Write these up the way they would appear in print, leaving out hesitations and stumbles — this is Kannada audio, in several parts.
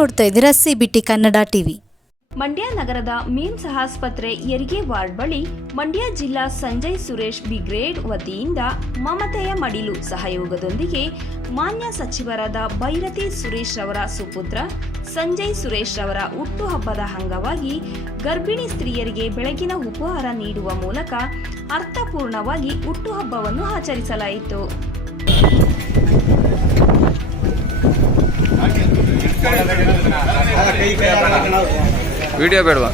ನೋಡ್ತಾ ಇದ್ದೀರಾ ಸಿಬಿಟಿ ಕನ್ನಡ ಟಿವಿ. ಮಂಡ್ಯ ನಗರದ ಮಿಮ್ಸ್ ಆಸ್ಪತ್ರೆ ಹೆರಿಗೆ ವಾರ್ಡ್ ಬಳಿ ಮಂಡ್ಯ ಜಿಲ್ಲಾ ಸಂಜಯ್ ಸುರೇಶ್ ಬ್ರಿಗೇಡ್ ವತಿಯಿಂದ ಮಮತೆಯ ಮಡಿಲು ಸಹಯೋಗದೊಂದಿಗೆ ಮಾನ್ಯ ಸಚಿವರಾದ ಭೈರತಿ ಸುರೇಶ್ ಅವರ ಸುಪುತ್ರ ಸಂಜಯ್ ಸುರೇಶ್ ಅವರ ಹುಟ್ಟುಹಬ್ಬದ ಅಂಗವಾಗಿ ಗರ್ಭಿಣಿ ಸ್ತ್ರೀಯರಿಗೆ ಬೆಳಗಿನ ಉಪಹಾರ ನೀಡುವ ಮೂಲಕ ಅರ್ಥಪೂರ್ಣವಾಗಿ ಹುಟ್ಟುಹಬ್ಬವನ್ನು ಆಚರಿಸಲಾಯಿತು. ವಿಡಿಯೋ ಬೇಡವಾ?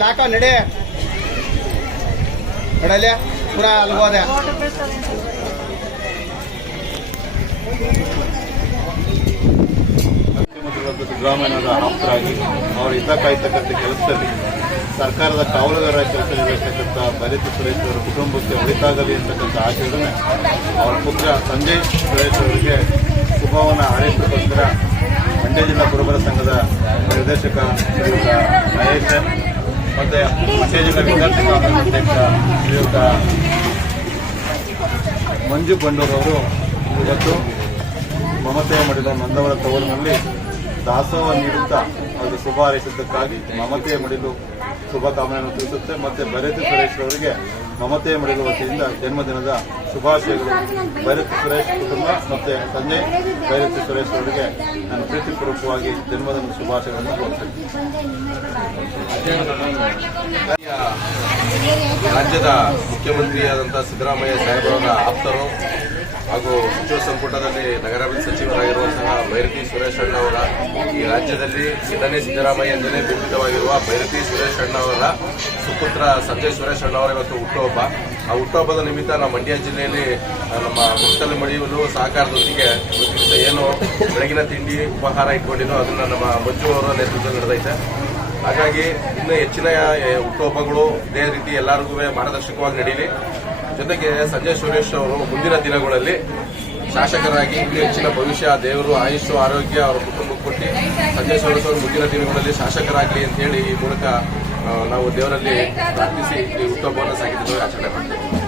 लाको नडे नडले पूरा अलगोदे ಸಿದ್ದರಾಮಯ್ಯನವರ ಆಪ್ತರಾಗಿ ಅವರು ಹಿತ ಕಾಯ್ತಕ್ಕಂಥ ಕೆಲಸದಲ್ಲಿ ಸರ್ಕಾರದ ಕಾವಲುಗಾರ ಕೆಲಸ ನಿರ್ವಹಿಸತಕ್ಕಂಥ ಭೈರತಿ ಸುರೇಶ್ ಅವರ ಕುಟುಂಬಕ್ಕೆ ಒಳಿತಾಗಲಿ ಅಂತಕ್ಕಂಥ ಆಶಯದೊಂದಿಗೆ ಅವರ ಪುತ್ರ ಸಂಜಯ್ ಸುರೇಶ್ ಅವರಿಗೆ ಶುಭವನ್ನು ಹಾರೈಸೋದಕ್ಕೋಸ್ಕರ ಮಂಡ್ಯ ಜಿಲ್ಲಾ ಕುರುಬರ ಸಂಘದ ನಿರ್ದೇಶಕ ಶ್ರೀಯುತ ಮಹೇಶ್ ಮತ್ತು ಮಂಡ್ಯ ಜಿಲ್ಲಾ ವಿದ್ಯಾರ್ಥಿ ಕಾಂಗ್ರೆಸ್ ಅಧ್ಯಕ್ಷ ಶ್ರೀಯುತ ಮಂಜು ಬಂಡೂರವರು ಇವತ್ತು ಮಮತೆಯ ಮಡಿಲ ನಂದವರ ತವರಿನಲ್ಲಿ ದಾಸೋಹ ನೀಡುತ್ತಾ ಅವರಿಗೆ ಶುಭ ಹಾರೈಸಿದ್ದಕ್ಕಾಗಿ ಮಮತೆಯ ಮಡಿಲು ಶುಭಕಾಮನೆಯನ್ನು ತಿಳಿಸುತ್ತೆ. ಮತ್ತೆ ಭೈರತಿ ಸುರೇಶ್ ಅವರಿಗೆ ಮಮತೆಯ ಮಡಿಲು ವತಿಯಿಂದ ಜನ್ಮದಿನದ ಶುಭಾಶಯಗಳು. ಭೈರತಿ ಸುರೇಶ್ ಕುಟುಂಬ ಮತ್ತೆ ಸಂಜಯ್ ಭೈರತಿ ಸುರೇಶ್ ಅವರಿಗೆ ನಾನು ಪ್ರೀತಿಪೂರ್ವಕವಾಗಿ ಜನ್ಮದಿನದ ಶುಭಾಶಯಗಳನ್ನು ಕೋರುತ್ತೇನೆ. ರಾಜ್ಯದ ಮುಖ್ಯಮಂತ್ರಿಯಾದಂತಹ ಸಿದ್ದರಾಮಯ್ಯ ಸಾಹೇಬರವರ ಆಪ್ತರು ಹಾಗೂ ಸಚಿವ ಸಂಪುಟದಲ್ಲಿ ನಗರಾಭಿವೃದ್ಧಿ ಸಚಿವರಾಗಿರುವಂತಹ ಭೈರತಿ ಸುರೇಶ್ ಅಣ್ಣ ಅವರ ಈ ರಾಜ್ಯದಲ್ಲಿ ಸಿದ್ದರಾಮಯ್ಯ ಎಂದಲೇ ಬಿಂಬಿತವಾಗಿರುವ ಭೈರತಿ ಸುರೇಶ್ ಅಣ್ಣ ಅವರ ಸುಪುತ್ರ ಸಂಜಯ್ ಸುರೇಶ್ ಅಣ್ಣ ಅವರ ಇವತ್ತು ಹುಟ್ಟುಹಬ್ಬ. ಆ ಹುಟ್ಟುಹಬ್ಬದ ನಿಮಿತ್ತ ನಮ್ಮ ಮಂಡ್ಯ ಜಿಲ್ಲೆಯಲ್ಲಿ ನಮ್ಮ ಮುಕ್ತಲ್ಲಿ ಮಡಿಯಲು ಸಹಕಾರದೊಂದಿಗೆ ಏನು ಬೆಳಗಿನ ತಿಂಡಿ ಉಪಹಾರ ಇಟ್ಕೊಂಡಿದ್ದೋ ಅದನ್ನು ನಮ್ಮ ಮಂಜು ಅವರ ನೇತೃತ್ವದಲ್ಲಿ ನಡೆದೈತೆ. ಹಾಗಾಗಿ ಇನ್ನೂ ಹೆಚ್ಚಿನ ಹುಟ್ಟುಹಬ್ಬಗಳು ಇದೇ ರೀತಿ ಎಲ್ಲರಿಗೂ ಮಾರ್ಗದರ್ಶಕವಾಗಿ ನಡೆಯಲಿ. ಜೊತೆಗೆ ಸಂಜಯ್ ಸುರೇಶ್ ಅವರು ಮುಂದಿನ ದಿನಗಳಲ್ಲಿ ಶಾಸಕರಾಗಿ ಇನ್ನೂ ಹೆಚ್ಚಿನ ಭವಿಷ್ಯ ದೇವರು ಆಯುಷ್ ಆರೋಗ್ಯ ಅವರ ಕುಟುಂಬಕ್ಕೆ ಕೊಟ್ಟು ಸಂಜಯ್ ಸುರೇಶ್ ಅವರು ಮುಂದಿನ ದಿನಗಳಲ್ಲಿ ಶಾಸಕರಾಗಲಿ ಅಂತ ಹೇಳಿ ಈ ಮೂಲಕ ನಾವು ದೇವರಲ್ಲಿ ಪ್ರಾರ್ಥಿಸಿ ಈ ಹುಟ್ಟುಹಬ್ಬವನ್ನು ಸಾಗಿದ್ದು ಆಚರಣೆ ಮಾಡ್ತೇವೆ.